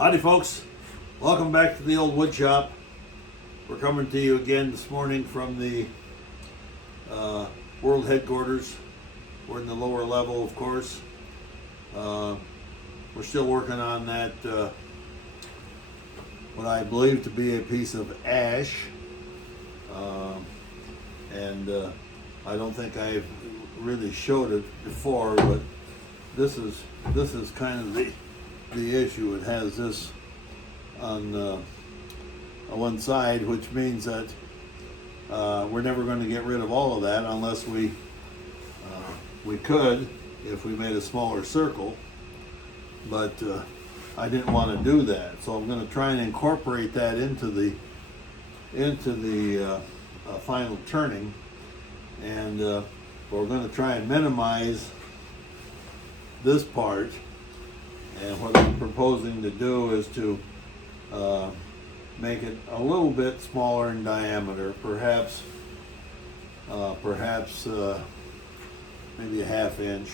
Howdy folks, welcome back to the old wood shop. We're coming to you again this morning from the world headquarters. We're in the lower level, of course. We're still working on that what I believe to be a piece of ash, and I don't think I've really showed it before, but this is kind of the issue. It has this on one side, which means that we're never going to get rid of all of that unless we could, if we made a smaller circle, but I didn't want to do that, so I'm going to try and incorporate that into the final turning, and we're going to try and minimize this part. And what I'm proposing to do is to make it a little bit smaller in diameter, perhaps maybe a ½ inch.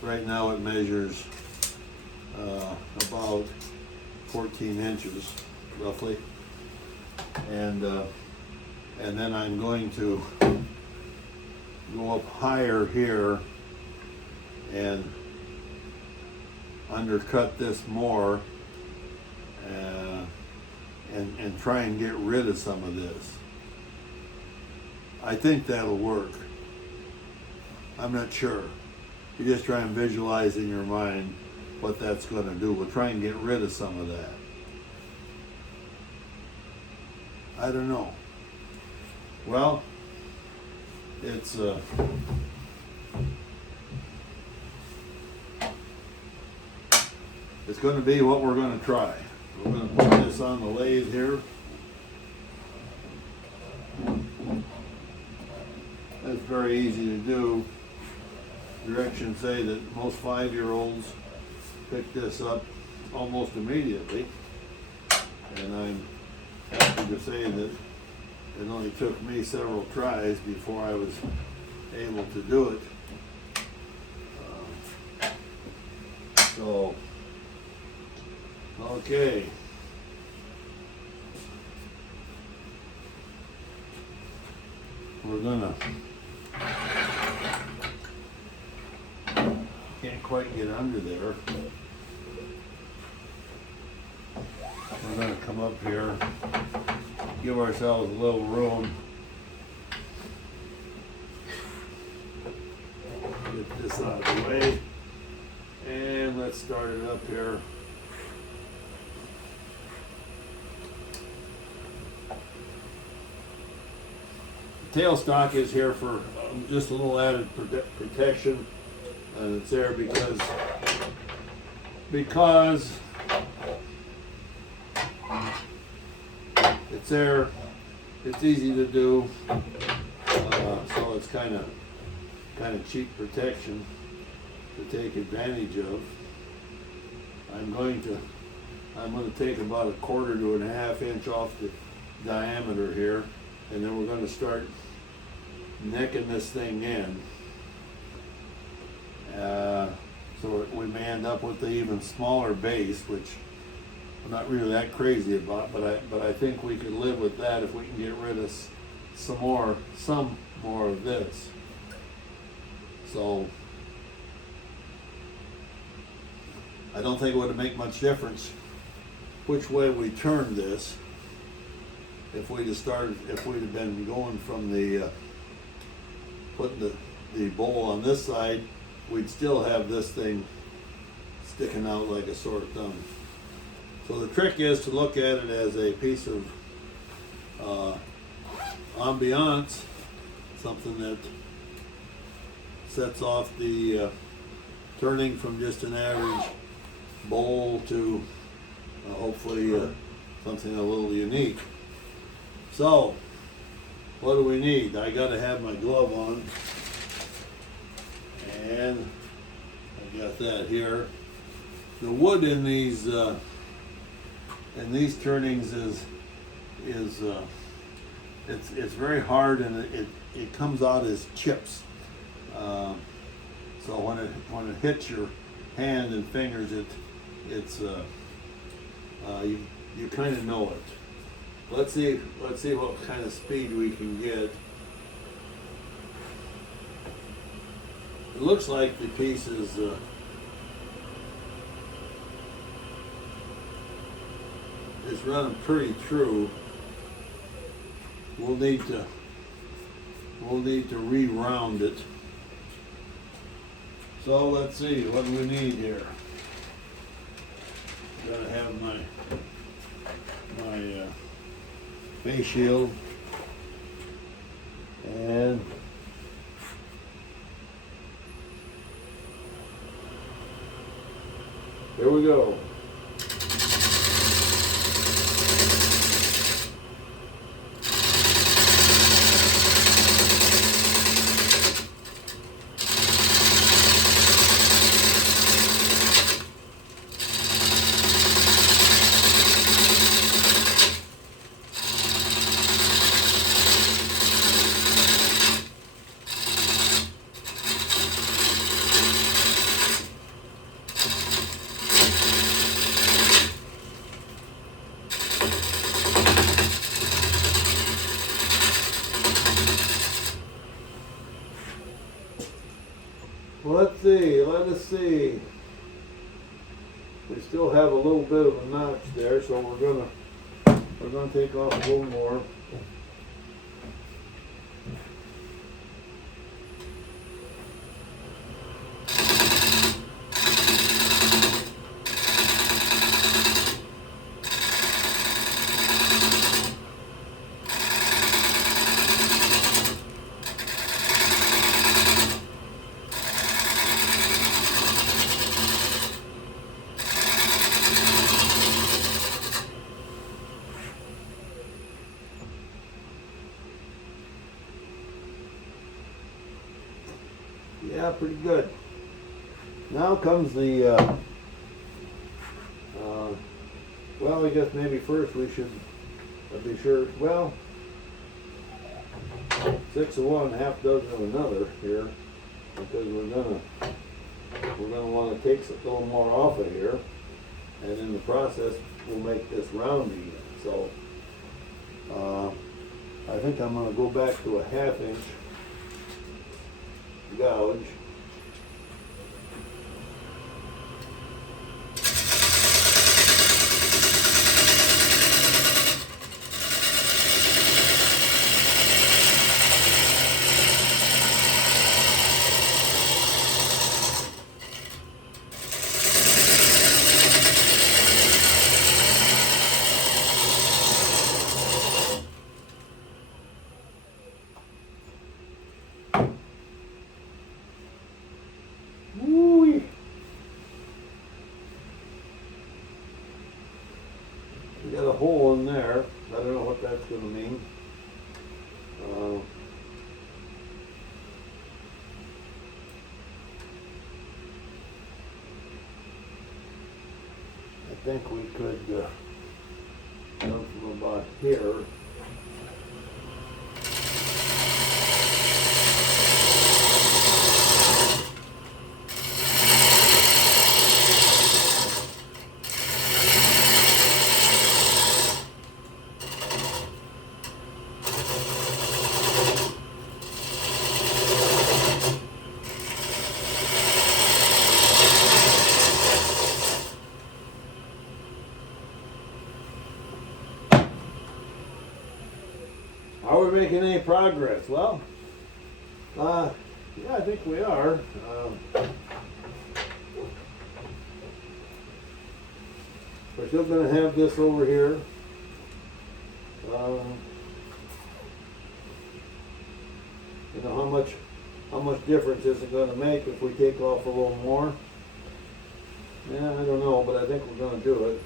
Right now it measures about 14 inches roughly, and then I'm going to go up higher here and undercut this more and try and get rid of some of this. I think that'll work. I'm not sure. You just try and visualize in your mind what that's going to do. We'll try and get rid of some of that. I don't know. Well, it's going to be what we're going to try. We're going to put this on the lathe here. That's very easy to do. Directions say that most 5-year-olds pick this up almost immediately, and I'm happy to say that it only took me several tries before I was able to do it. So okay. We're gonna, can't quite get under there. We're gonna come up here, give ourselves a little room. Get this out of the way, and let's start it up here. Tailstock is here for just a little added protection, and it's there because it's there. It's easy to do, so it's kind of cheap protection to take advantage of. I'm going to take about 1/4 to 1/2 inch off the diameter here, and then we're going to start necking this thing in, so we may end up with the even smaller base, which I'm not really that crazy about, but I think we could live with that if we can get rid of some more of this. So I don't think it would make much difference which way we turn this. If we'd have been going from the putting the bowl on this side, we'd still have this thing sticking out like a sore thumb. So the trick is to look at it as a piece of ambiance, something that sets off the turning from just an average bowl to hopefully something a little unique. So, what do we need? I gotta have my glove on, and I got that here. The wood in these turnings is it's very hard, and it comes out as chips. So when it hits your hand and fingers, you kind of know it. Let's see what kind of speed we can get. It looks like the piece is running pretty true. We'll need to re-round it. So let's see, what do we need here? Gotta have my face shield, and here we go. Let us see. We still have a little bit of a notch there, so we're gonna take off a little more. Yeah, pretty good. Now comes the, well, I guess maybe first we should be sure, well, 6 of one, half dozen of another here, because we're gonna want to take a little more off of here, and in the process, we'll make this rounding. So, I think I'm gonna go back to a 1/2 inch gouge. We got a hole in there. I don't know what that's going to mean. I think we could come from about here. Are we making any progress? Well, yeah, I think we are. We're still going to have this over here. You know, how much difference is it going to make if we take off a little more? Yeah, I don't know, but I think we're going to do it.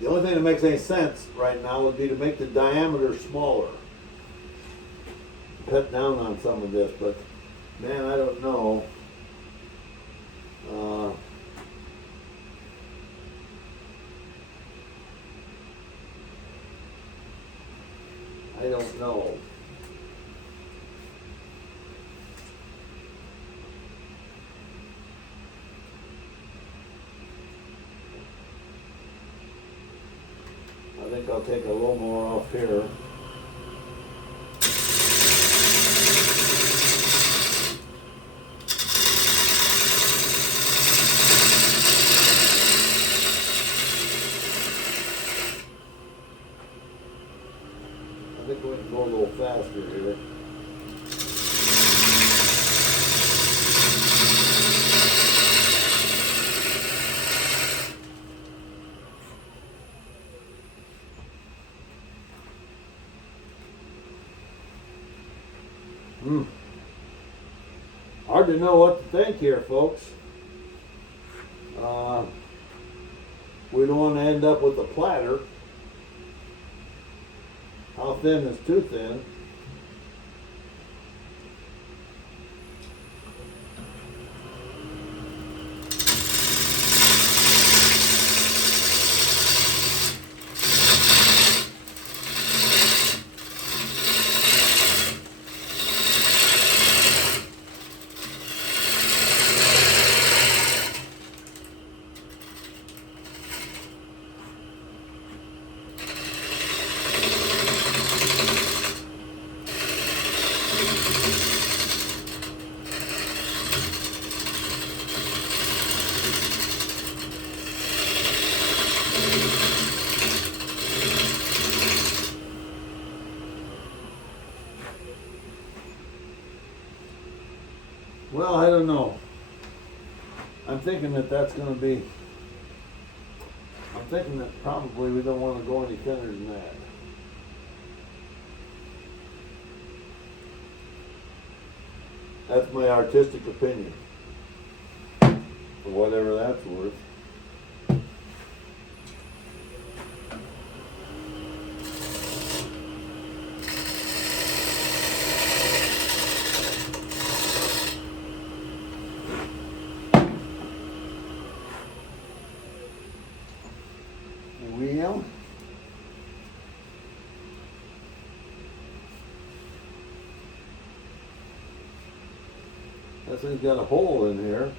The only thing that makes any sense right now would be to make the diameter smaller. Cut down on some of this, but man, I don't know. I don't know. I think I'll take a little more off here. I think we can go a little faster here. Hard to know what to think here, folks. We don't want to end up with a platter. How thin is too thin? Well, I don't know. I'm thinking that that's going to be, I'm thinking that probably we don't want to go any thinner than that. That's my artistic opinion, for whatever that's worth. Well, that thing's got a hole in here.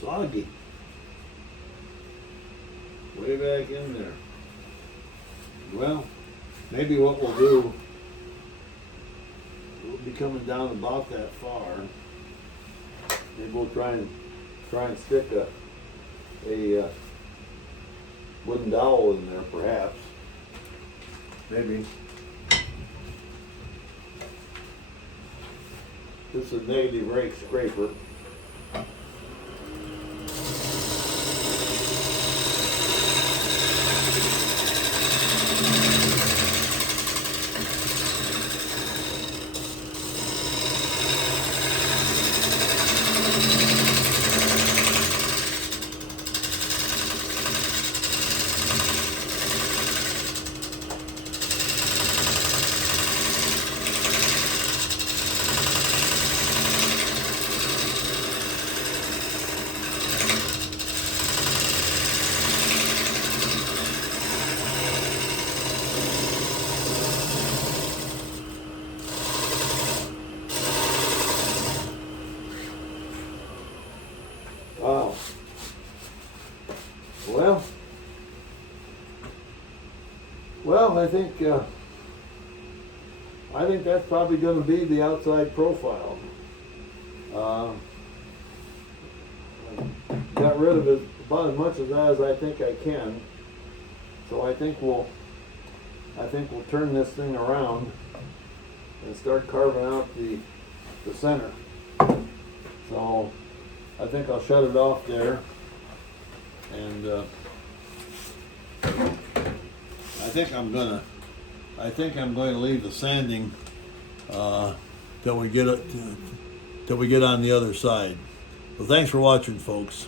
Soggy. Way back in there. Well, maybe what we'll do, we'll be coming down about that far. Maybe we'll try and stick a wooden dowel in there, perhaps. Maybe. This is a negative rake scraper. Wow. Well, I think that's probably going to be the outside profile. Got rid of it about as much of that as I think I can. So I think we'll turn this thing around and start carving out the center. So I think I'll shut it off there, and I think I'm gonna I think I'm going to leave the sanding till we get it till we get on the other side. Well, thanks for watching, folks.